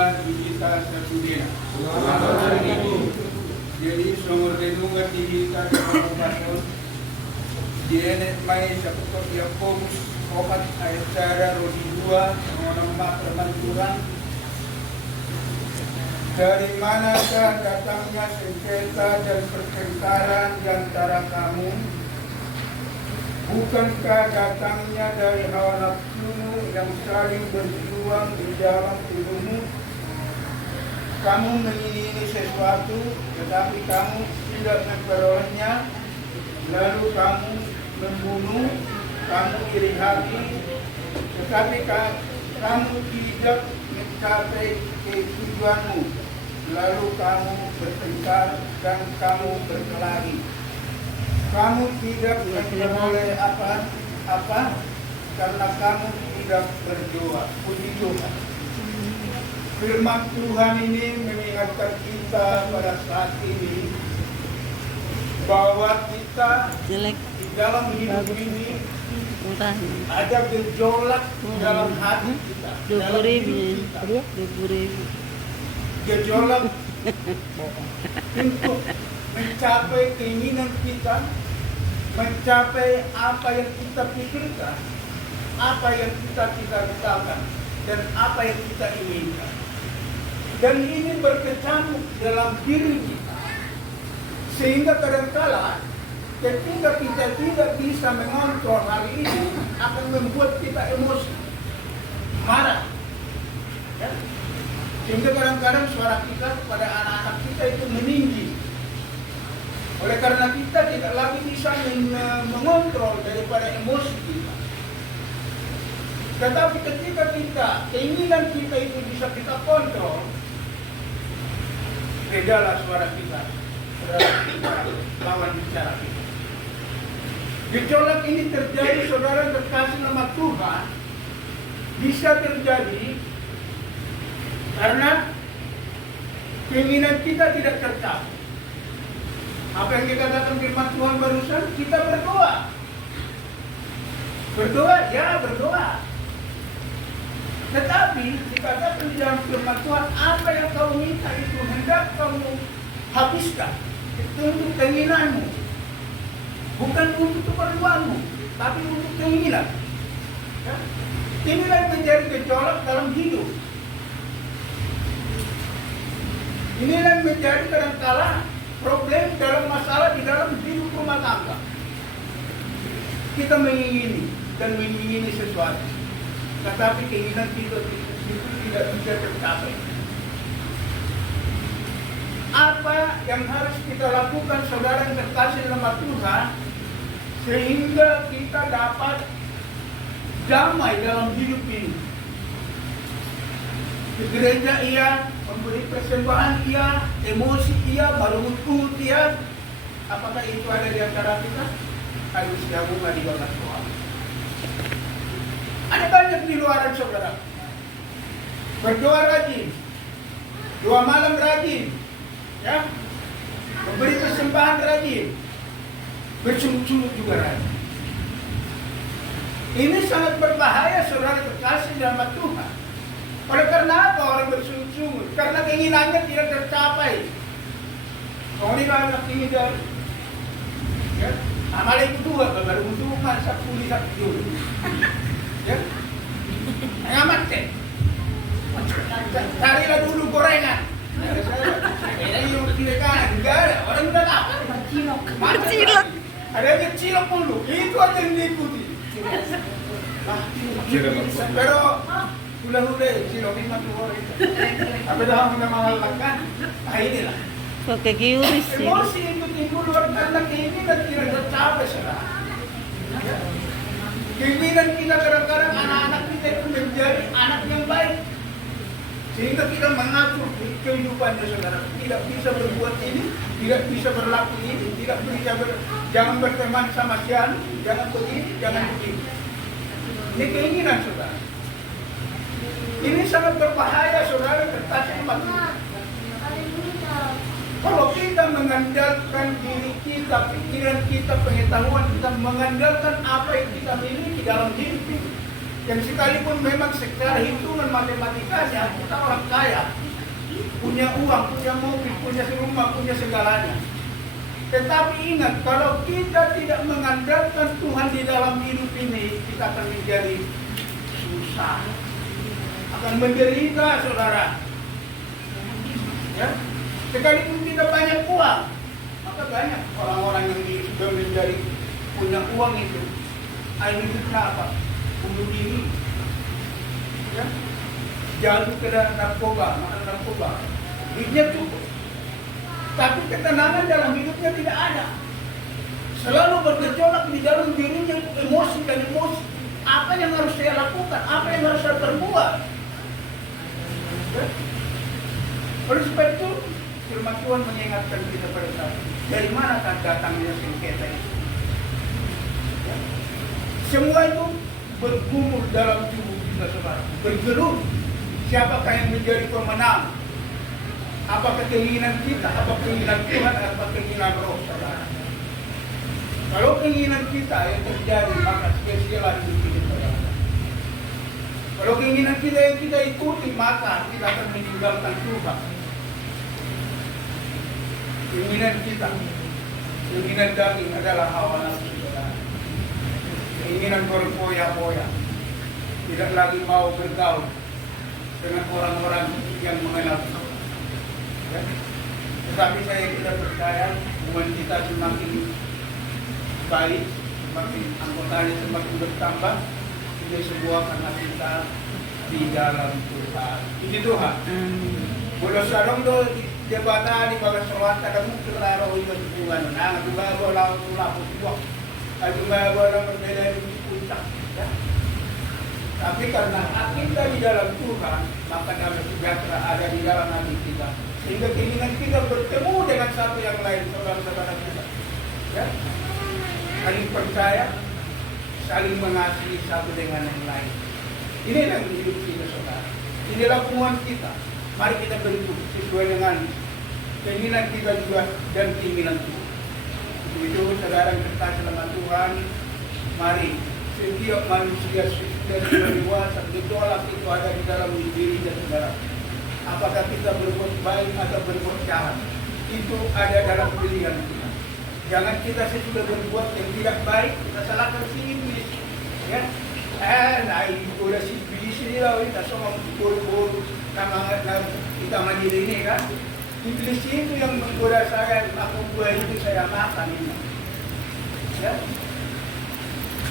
Tuhan kita sakudina. Jadi sumur denungan dihita kepada pasal Dienet mai sapukot Yakobus 4 ayat cara rodi 2 mengenai permanturan. Dari manakah datangnya sengketa dan pertengkaran di antara kamu? Bukankah datangnya dari hawa nafsumu yang saling berjuang di dalam tubuhmu? Kamu mengingini sesuatu, tetapi kamu tidak memperolehnya. Lalu kamu membunuh, kamu iri hati, tetapi kamu tidak mencapai tujuanmu. Lalu kamu bertengkar dan kamu berkelahi. Kamu tidak memperoleh apa-apa karena kamu tidak berdoa. Puji Tuhan. Firman Tuhan ini mengingatkan kita pada saat ini bahwa kita di dalam hidup ini ada gejolak dalam hati kita. Gejolak untuk mencapai keinginan kita, mencapai apa yang kita pikirkan, apa yang kita cita-citakan, dan apa yang kita inginkan. Dan ini berkecamuk dalam diri kita. Sehingga kadangkala ketika kita tidak bisa mengontrol hal ini akan membuat kita emosi, marah. Ya? Sehingga kadang-kadang suara kita kepada anak-anak kita itu meninggi. Oleh karena kita tidak lagi bisa mengontrol daripada emosi kita. Tetapi ketika keinginan kita itu bisa kita kontrol, redalah suara kita lawan bicara kita. Gejolak ini terjadi, saudara terkasih nama Tuhan, bisa terjadi karena keinginan kita tidak tercapai. Apa yang kita katakan firman Tuhan barusan, kita berdoa. Berdoa, ya berdoa. Tetapi dikatakan di dalam firman Tuhan, apa yang kau minta itu hendak kamu habiskan. Itu untuk keinginanmu. Bukan untuk keperluanmu, tapi untuk keinginan. Ya? Inilah yang menjadi gejolak dalam hidup. Inilah yang menjadi kadangkala problem dalam masalah di dalam hidup rumah tangga. Kita mengingini sesuatu, tetapi keinginan kita itu tidak bisa tercapai. Apa yang harus kita lakukan, saudara yang terkasih dalam Tuhan, sehingga kita dapat damai dalam hidup ini? Di gereja iya, memberi persembahan iya, emosi iya, malu-malu iya. Apakah itu ada di antara kita? Harus gabungan di bawah Tuhan. Ada banyak di luar saudara. Berdoa rajin, doa malam rajin, ya, memberi persembahan rajin, bersungguh-sungguh juga rajin. Ini sangat berbahaya, saudara terkasih dalam Tuhan. Oleh karena apa orang bersungguh-sungguh? Karena keinginannya tidak tercapai. Kalau ini anak ini dari, ya, amal itu dua, baru untuk masak kulit dulu. Ya, ngamat cek. Carilah dulu gorengan. Ini yang tidak kan, enggak ada. Orang udah dapat. Cilok. Ada yang cilok dulu. Itu aja yang diikuti. Pero hula-hula cilok ini matu orang. Apa dah kita malalkan? Ah inilah. Pakai kiuris sih. Emosi itu timbul karena keinginan tidak tercapai, saudara. Keinginan kita kadang-kadang anak-anak kita itu menjadi anak yang baik. Sehingga kita mengatur kehidupannya, saudara. Tidak bisa berbuat ini, tidak bisa berlaku ini, tidak bisa jangan berteman sama siapa, jangan begini, jangan begini. Ini keinginan, saudara. Ini sangat berbahaya, saudara, terkasih Tuhan. Kalau kita mengandalkan diri kita, pikiran kita, pengetahuan kita, mengandalkan apa yang kita miliki dalam hidup ini, Dan sekalipun memang secara hitungan matematikanya kita orang kaya, punya uang, punya mobil, punya rumah, punya segalanya. Tetapi ingat, kalau kita tidak mengandalkan Tuhan di dalam hidup ini, kita akan menjadi susah, akan menderita, saudara. Ya, sekalipun kita banyak uang, maka banyak orang-orang yang sudah menjadi punya uang itu, akhirnya hidupnya apa? Bunuh diri, ya, jatuh ke dalam narkoba, makan narkoba, hidupnya cukup, tapi ketenangan dalam hidupnya tidak ada. Selalu bergejolak di dalam dirinya, emosi dan emosi. Apa yang harus saya lakukan? Apa yang harus saya perbuat? Ya? Oleh sebab itu, firman Tuhan mengingatkan kita pada saat dari manakah datangnya sengketa itu? Ya? Semua itu bergumul dalam tubuh kita, saudara. Bergelut. Siapakah yang menjadi pemenang? Apakah keinginan kita? Apa keinginan Tuhan? Apa keinginan roh, saudara? Kalau keinginan kita yang terjadi, maka sia-sialah hidup kita, saudara. Kalau keinginan kita yang kita ikuti, maka kita akan meninggalkan Tuhan. Keinginan kita, keinginan daging adalah hawa nafsu, saudara. Keinginan berfoya-foya, tidak lagi mau bergaul dengan orang-orang yang mengenal Tuhan. Ya. Tetapi saya tidak percaya hubungan kita semakin baik, semakin anggotanya semakin bertambah. Ini sebuah karena kita di dalam Tuhan. Ini Tuhan. Bolos sarong do jabatan di bagian selatan ada mungkin raro itu hubungan. Nah, juga bola buah. Juga bola berbeda di puncak. Ya. Tapi karena kita di dalam Tuhan, maka damai sejahtera ada di dalam hati kita. Sehingga keinginan kita bertemu dengan satu yang lain, saudara-saudara kita. Ya. Saling percaya, saling mengasihi satu dengan yang lain. Inilah hidup kita, saudara. Inilah hubungan kita. Mari kita bentuk sesuai dengan keinginan kita juga dan keinginan Tuhan. Itu saudara yang terkasih sama Tuhan, mari setiap manusia sudah dewasa, gejolak itu ada di dalam diri dan saudara. Apakah kita berbuat baik atau berbuat jahat, itu ada dalam pilihan kita. Jangan kita sudah berbuat yang tidak baik, kita salahkan si iblis. Ya, nah itu udah si iblis ini lah, kita semua pukul-pukul, kita mandiri ini kan. Iblis itu yang menggoda saya, aku buah itu saya makan ini. Ya.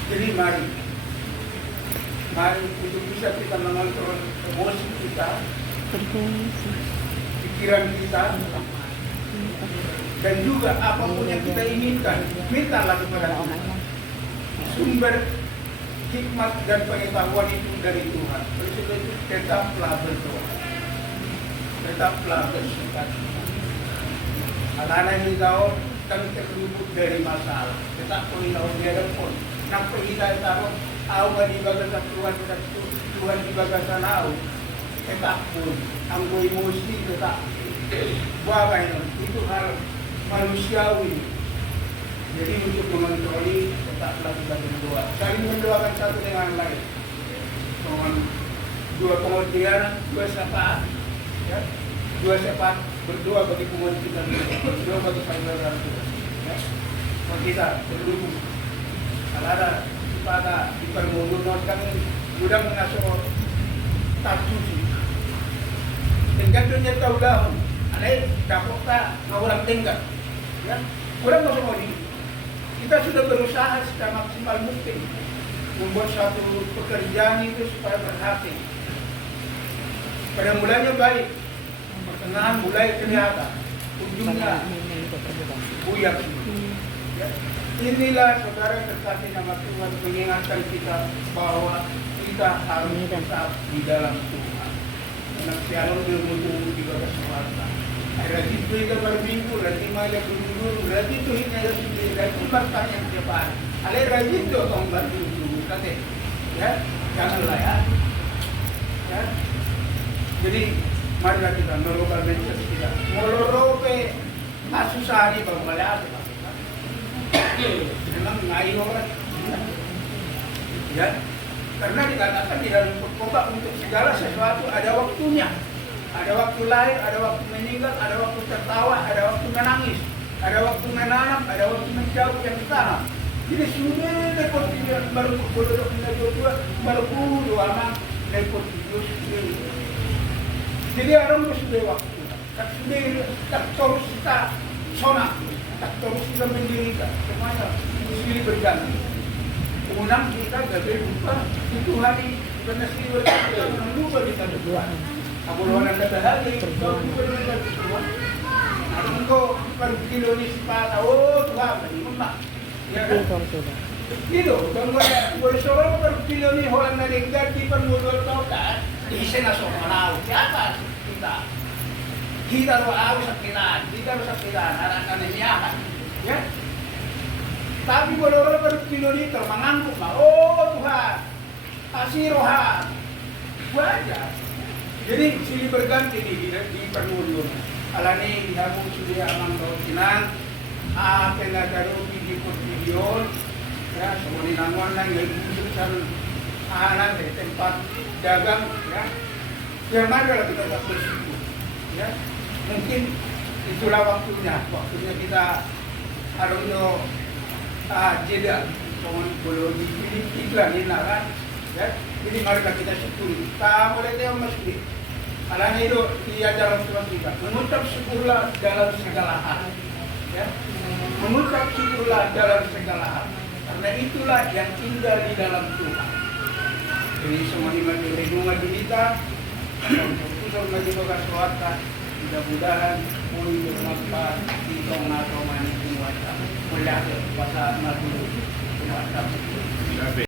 Jadi mari untuk bisa kita mengontrol emosi kita, pikiran kita, dan juga apapun yang kita inginkan, mintalah kepada Tuhan. Sumber hikmat dan pengetahuan itu dari Tuhan. Oleh sebab itu tetaplah berdoa, tetaplah bersuka cita. Anak-anak yang tahu kami terluput dari masalah. Tetap tahu dia ada pun. Nampak kita tahu, awal di bagasan Tuhan di bagasan awal. Tetap pun, anggo emosi tetap. Buah itu hal manusiawi. Jadi untuk mengontroli tetaplah kita berdoa. Saling mendoakan satu dengan lain. Dengan dua pengertian, dua syafaat, ya. Dua syafaat berdoa bagi umat kita, berdoa bagi saudara kita. Ya. Kita berdoa. Kalau ada pada dipermohonan kami sudah mengasuh tasuci. Tingkatnya tahu dahulu. Ada dapat tak orang tinggal. Ya, kurang masuk mau ini. Kita sudah berusaha secara maksimal mungkin membuat satu pekerjaan itu supaya berhasil. Pada mulanya baik, pertengahan mulai kelihatan, ujungnya buyar. Ya. Inilah saudara terkasih nama Tuhan mengingatkan kita bahwa kita harus tetap di dalam Tuhan. Karena siaran ilmu di bawah suara. Berarti itu yang berbinggu, berarti malah dulu, berarti itu hanya berarti bertanya ke depan. Ale rajin itu orang berbinggu, kata, ya janganlah ya. Ya. Jadi marilah kita merubah mindset kita. Melorope asusari berbalap. Memang ngayo orang. Ya. Karena dikatakan di dalam khotbah untuk segala sesuatu ada waktunya. Ada waktu lahir, ada waktu meninggal, ada waktu tertawa, ada waktu menangis, ada waktu menanam, ada waktu menjauh yang ditanam. Jadi sudah dapat baru bodoh baru bodoh anak dapat itu. Jadi orang sudah waktu, tak sudah tak terus kita sonak, tak terus kita mendirikan, semuanya silih berganti. Kemudian kita gagal lupa itu hari karena silih berganti kita lupa kita berdua. Kabuluhan anda bahagi, kau lupa kita berdua. Ada engkau per kilo ni sepatah, oh Tuhan, bagaimana? Ya kan? Gitu, kalau boleh seorang per kilo ni orang dari ganti per modal tau kan? Isa na so manaw. Siapa kita? Kita ro aw sa pilan, kita ro sa pilan, anak niyahan. Ya? Tapi boleh per kilo ni mangangkuk na, oh Tuhan, asirohan. Wajar. Jadi silih berganti di permulun. Alani dihapus sudah amang sinan. Penagaro video ya semua nanguan nang yang bukan anak dari tempat dagang ya yang mana kita tak bersyukur ya mungkin itulah waktunya kita harus jeda soal boleh dipilih iklan ini kan ya jadi mari kita syukuri tak boleh dia mesti alana itu dia dalam Tuhan kita mengucap syukurlah dalam segala hal ya mengucap syukurlah dalam segala hal karena itulah yang indah di dalam Tuhan. Jadi semua dimaju lindungan kita untuk maju ke suatu mudah-mudahan pun bermanfaat di tengah roman kuasa melihat kuasa maju kuasa